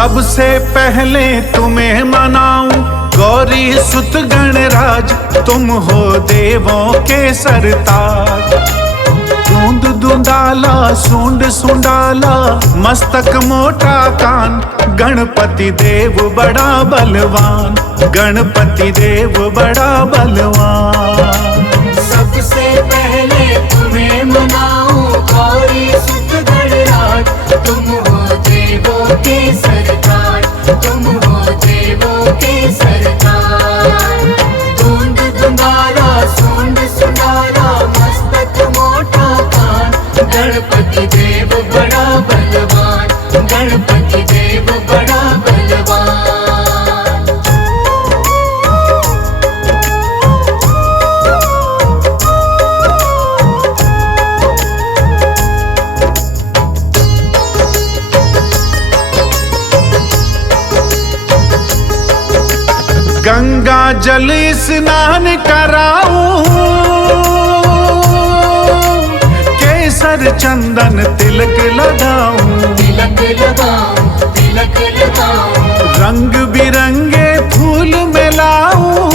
सबसे पहले तुम्हें मनाऊं गौरी सुत गणराज, तुम हो देवों के सरताज। दूंद दूंदाला सूंड सुंडाला मस्तक मोटा कान, गणपति देव बड़ा बलवान, गणपति देव बड़ा बलवान। सबसे पहले तुम्हें मनाऊं गौरी सुत गणराज, तुम हो देवों के सरताज, तुम हो देवों के सरताज। दूंद दूंदाला सूंड सुंडाला मस्तक मोटा कान, गणपति देव बड़ा बलवान, गणपति देव बड़ा बलवान। गंगा जल स्नान कराऊं, केसर चंदन तिलक लगाऊं, तिलक लगाऊं, तिलक लगाऊं। रंग बिरंगे फूल मिलाऊं,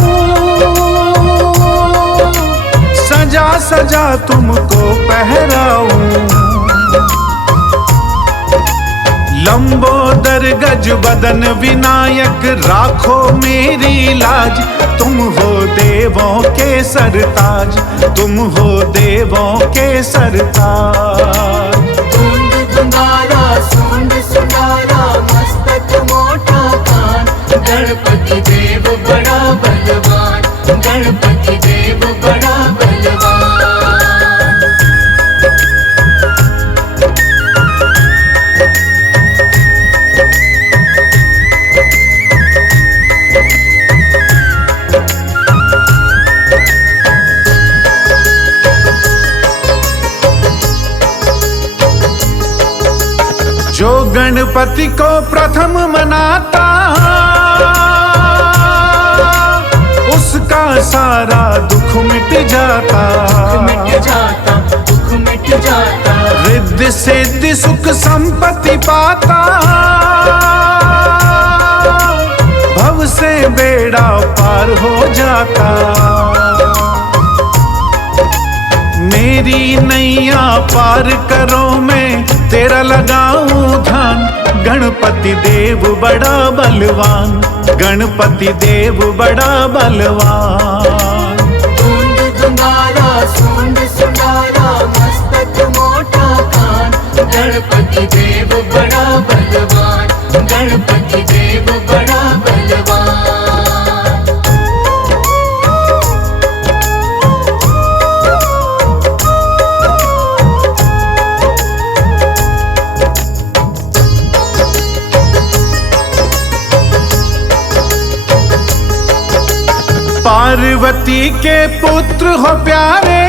सजा सजा तुमको पहराऊं। लंबोदर गज बदन विनायक राखो मेरी लाज, तुम हो देवों के सरताज, तुम हो देवों के सरताज। दूंद दूंदाला सूंड सुंडाला मस्तक मोटा कान, गणपति देव बड़ा बलवान, गणपति देव बड़ा बलवान। जो गणपति को प्रथम मनाता, उसका सारा दुख मिट जाता, दुख मिट जाता, दुख मिट जाता। रिद्धि सिद्धि सुख संपत्ति पाता, भव से बेड़ा पार हो जाता। मेरी नैया पार करो मैं तेरा लगाऊं ध्यान, गणपति देव बड़ा बलवान, गणपति देव बड़ा बलवान। दूंद दूंदाला सूंड सुंडाला मस्तक मोटा कान, गणपति देव बड़ा बलवान, गणपति देव बड़ा बलवान। पार्वती के पुत्र हो प्यारे,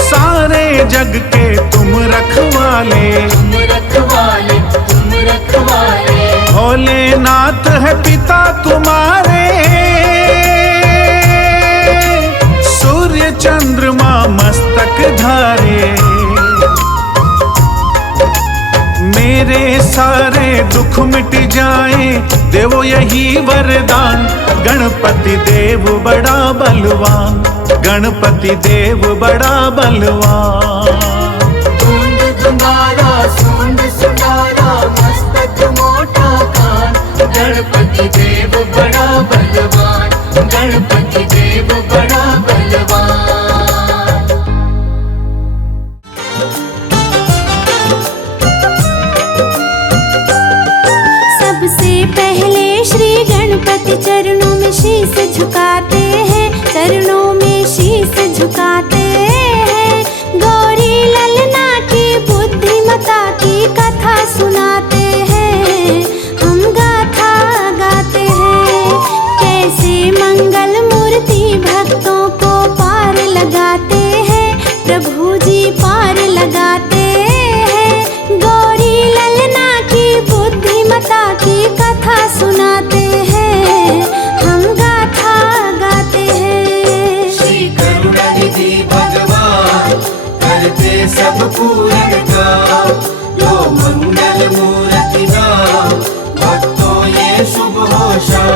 सारे जग के तुम रखवाले, तुम रखवाले, तुम रखवाले। भोलेनाथ है पिता तुम्हारे, सूर्य चंद्रमा मस्तक धारे। मेरे सारे दुख मिट जाए देवो यही वरदान, गणपति देव बड़ा बलवान, गणपति देव बड़ा बलवान। दूंद दूंदाला सूंड सुंडाला मस्तक मोटा कान, गणपति देव बड़ा बलवान, गणपति देव बड़ा बलवान। सबसे पहले श्री गणपति चरणों में शीश झुकाते हैं, चरणों में शीश झुकाते हैं। गौरी ललना की बुद्धिमता की कथा सुनाते हैं, हम गाथा गाते हैं। कैसे मंगल मूर्ति भक्तों को पार लगाते हैं, प्रभु जी पार लगाते हैं। गौरी ललना की बुद्धिमता की कथा सुनाते हैं, हम गाथा गाते हैं। श्री करुणानिधि भगवान करते सब पूर्ण काम, जो मंगल मूर्ति नाम भक्तों ये शुभ होशा।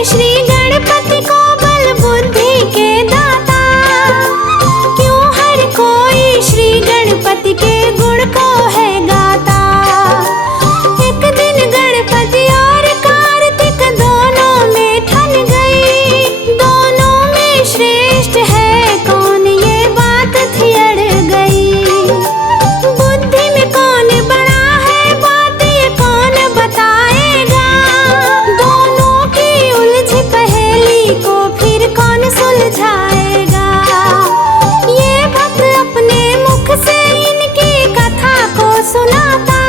श्री गणपति को बल बुद्धि के दाता, क्यों हर कोई श्री गणपति के गुण को है गाता। एक दिन गणपति और कार्तिक दोनों में ठन गई, दोनों में श्रेष्ठ है कौन ये बात थी अड़ गई। बुद्धि में कौन बड़ा है बात ये कौन बताएगा, दोनों की उलझी पहेली को फिर कौन सुलझाएगा। ये भक्त अपने मुख से इनकी कथा को सुनाता,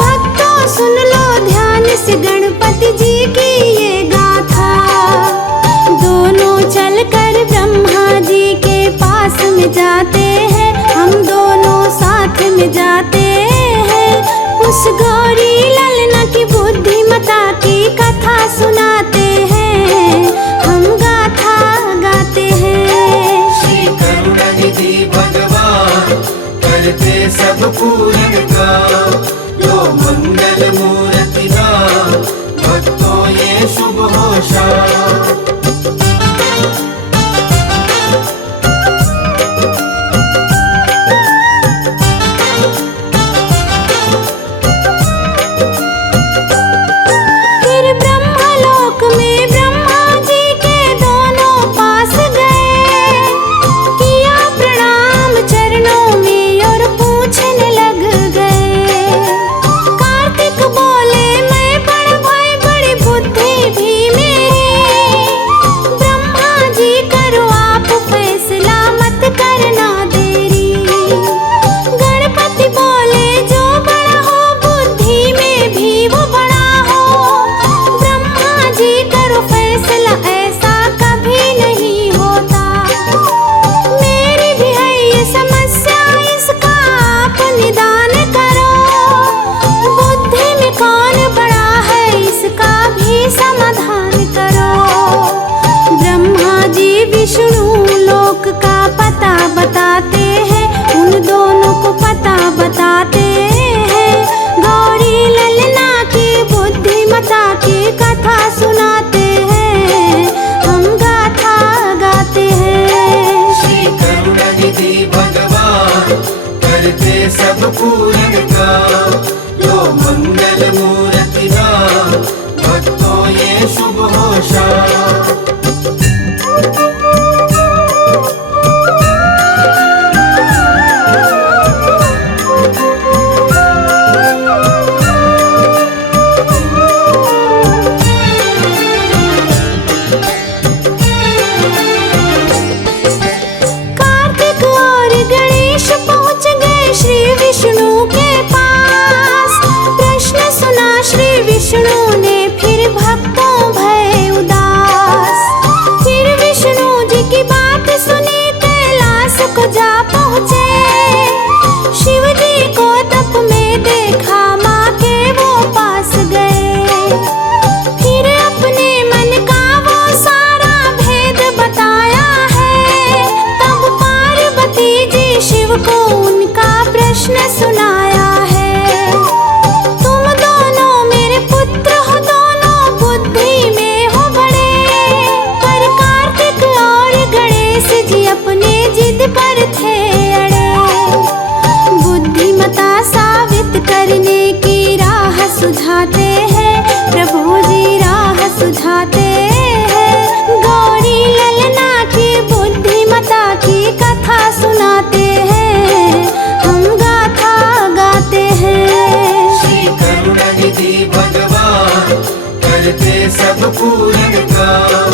भक्तों सुन लो ध्यान से गणपति जी की ये गाथा। दोनों चलकर ब्रह्मा जी के पास में जाते हैं, हम दोनों साथ में जाते हैं। उस गौरी ललना की बुद्धिमता की कथा सुनाते हैं, हम गाथा गाते हैं। श्री करुणानिधि भगवान करते सब पूर्ण काम, लो मंगल मूर्ति नाम भक्तों ये शुभ होशा। फिर ब्रह्मलोक में ब्रह्मा जी के दोनों पास गए, किया प्रणाम चरणों में और पूछने लग गए। कार्तिक बोले मैं बड़ भाई बड़ी बुद्धि भी मेरी, ब्रह्मा जी करो आप फैसला मत करना देरी। गणपति बोले जो बड़ा हो बुद्धि में भी वो बड़ा हो, ब्रह्मा जी करो फैसला ऐसा कभी नहीं होता। मेरी भी है ये समस्या इसका आप निदान करो, बुद्धि में कौन बड़ा है इसका भी समाधान करो। ब्रह्मा जी विष्णु लोक का पता बताते हैं, उन दोनों को पता बताते हैं। गौरी ललना की बुद्धिमता की कथा सुनाते हैं, हम गाथा गाते हैं। श्री करुणानिधि भगवान करते सब पूर्ण काम, लो मंगल मूर्ति नाम भक्तों ये शुभ होशा। कार्तिक और गणेश पहुंच गए श्री विष्णु के पास, प्रश्न सुना श्री विष्णु ने फिर भक्तों भय उदास। फिर विष्णु जी की बात सुनी कैलाश को जा पहुंचे, शिव जी को तप में देखा माँ के वो पास गए। फिर अपने मन का वो सारा भेद बताया है, तब पार्वती जी शिव को उनका प्रश्न सुनाया है। तुम दोनों मेरे पुत्र हो, दोनों बुद्धि में हो बड़े, पर कार्तिक और गणेश जी अपने जिद पर थे अड़े। बुद्धिमता साबित करने की राह सुझाते हैं, प्रभु जी राह सुझाते हैं। गौरी ललना की बुद्धिमता की कथा सुनाते हैं, हम गाथा गाते हैं। श्री करुणानिधि भगवान करते सब पूर्ण काम,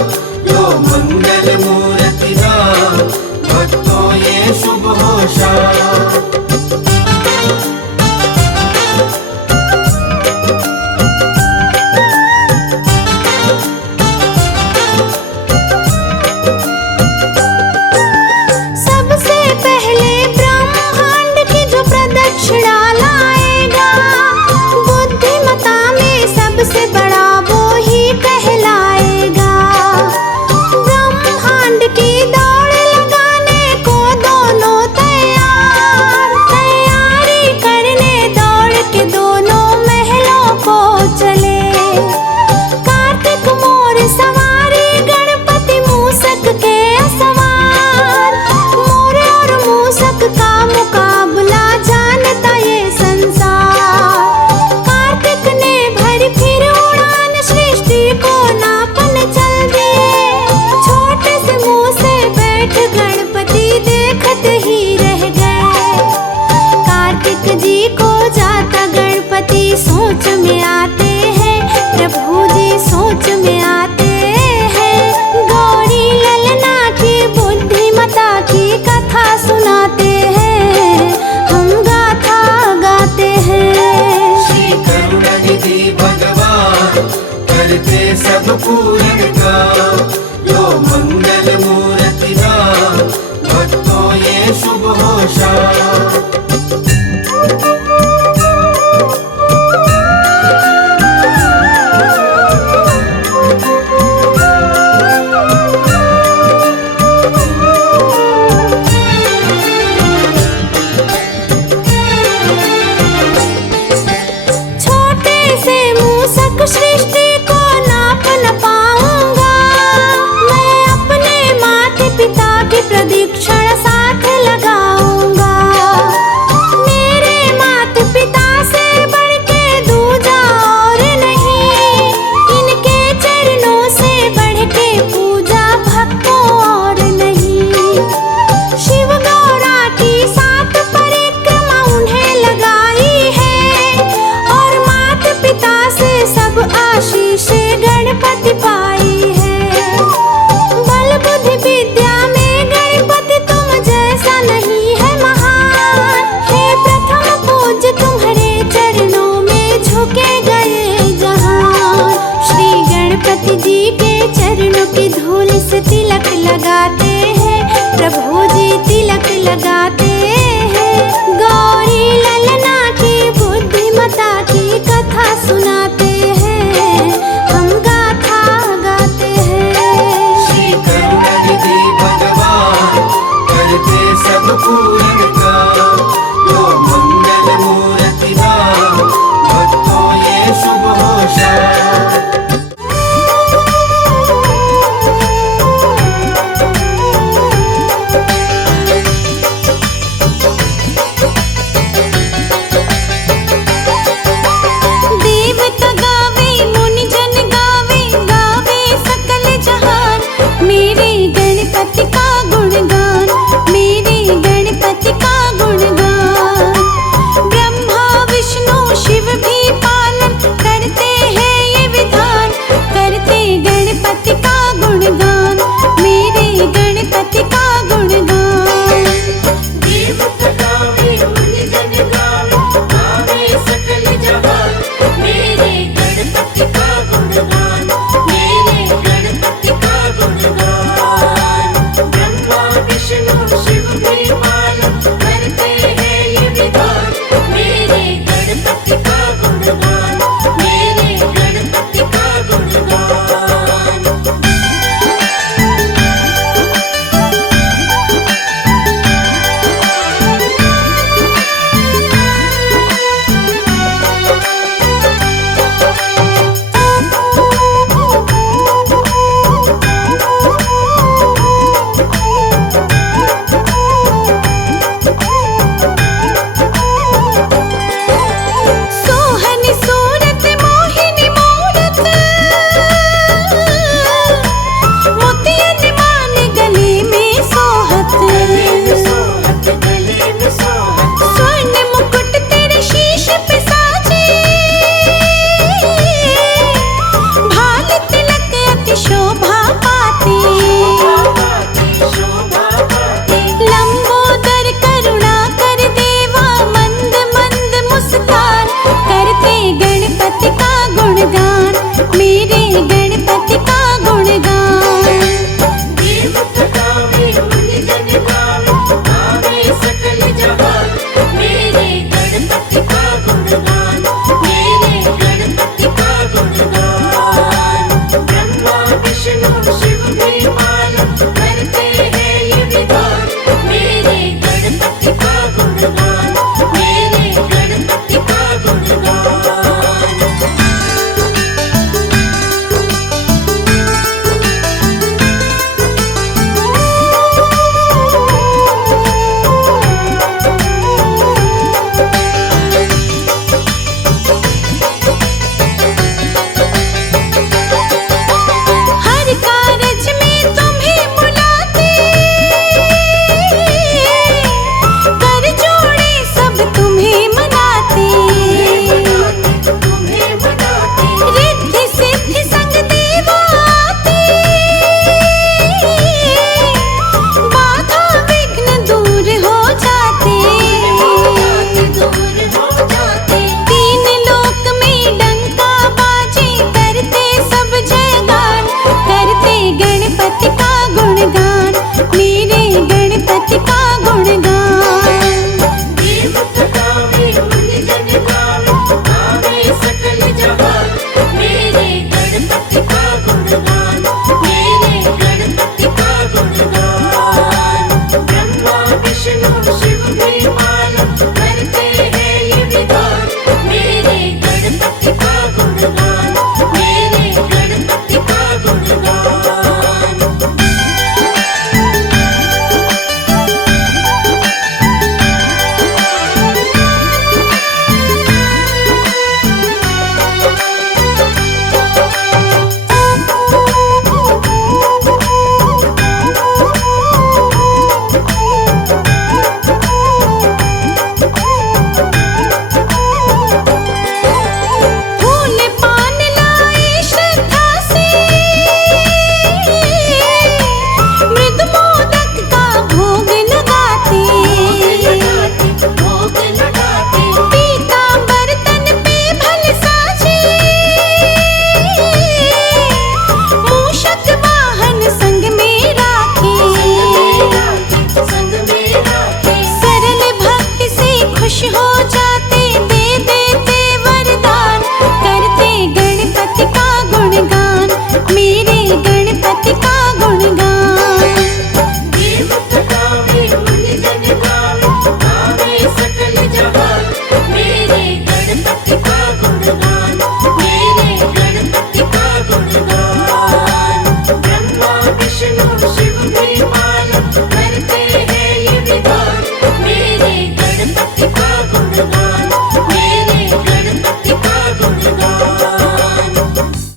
लो मंगल मूर्ति नाम भक्तों ये शुभ होशा। करते सब पूर्ण काम। लो मंगल मूर्ति नाम, भक्तों ये शुभ हो शाम। सृष्टि को नाप न पाऊंगा, मैं अपने माता पिता की प्रदीक्षण साथ लगाऊंगा। मेरे माता पिता से बढ़ के दूजा और नहीं, इनके चरणों से बढ़ के पूजा भक्तों और नहीं। शिव गौरा की 7 परिक्रमा उन्हें लगाई है, और माता पिता से सब आशीष गणपति पाई है। बल बुद्धि विद्या में गणपति तुम जैसा नहीं है महान। हे प्रथम पूज्य तुम्हारे चरणों में झुके गए जहान। श्री गणपति जी के चरणों की धूल से तिलक लगाते